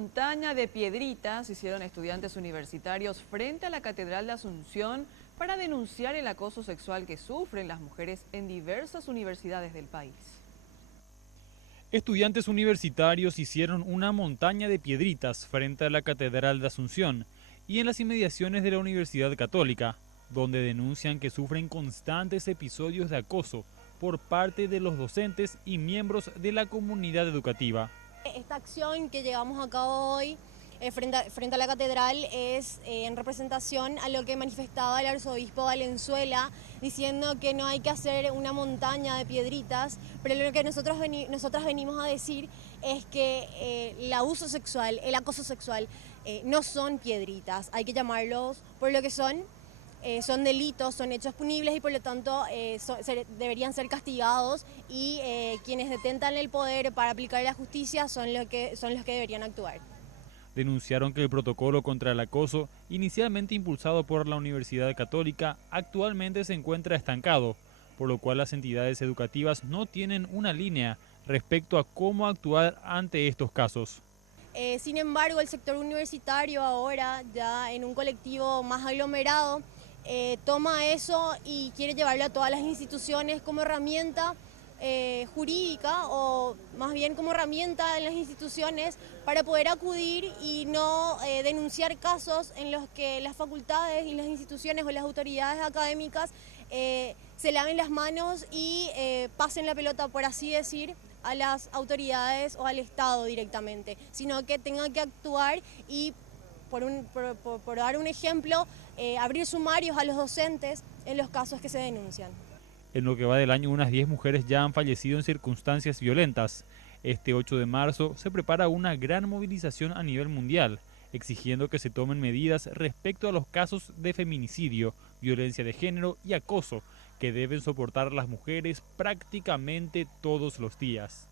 montaña de piedritas hicieron estudiantes universitarios frente a la Catedral de Asunción para denunciar el acoso sexual que sufren las mujeres en diversas universidades del país. Estudiantes universitarios hicieron una montaña de piedritas frente a la Catedral de Asunción y en las inmediaciones de la Universidad Católica, donde denuncian que sufren constantes episodios de acoso por parte de los docentes y miembros de la comunidad educativa. Esta acción que llevamos a cabo hoy frente a la catedral es en representación a lo que manifestaba el arzobispo Valenzuela, diciendo que no hay que hacer una montaña de piedritas, pero lo que nosotras venimos a decir es que el abuso sexual, el acoso sexual, no son piedritas, hay que llamarlos por lo que son. Son delitos, son hechos punibles y por lo tanto deberían ser castigados y quienes detentan el poder para aplicar la justicia son los que deberían actuar. Denunciaron que el protocolo contra el acoso, inicialmente impulsado por la Universidad Católica, actualmente se encuentra estancado, por lo cual las entidades educativas no tienen una línea respecto a cómo actuar ante estos casos. Sin embargo, el sector universitario ahora, ya en un colectivo más aglomerado, toma eso y quiere llevarlo a todas las instituciones como herramienta jurídica o más bien como herramienta en las instituciones para poder acudir y no denunciar casos en los que las facultades y las instituciones o las autoridades académicas se laven las manos y pasen la pelota, por así decir, a las autoridades o al Estado directamente, sino que tengan que actuar y, por dar un ejemplo, abrir sumarios a los docentes en los casos que se denuncian. En lo que va del año, unas 10 mujeres ya han fallecido en circunstancias violentas. Este 8 de marzo se prepara una gran movilización a nivel mundial, exigiendo que se tomen medidas respecto a los casos de feminicidio, violencia de género y acoso que deben soportar las mujeres prácticamente todos los días.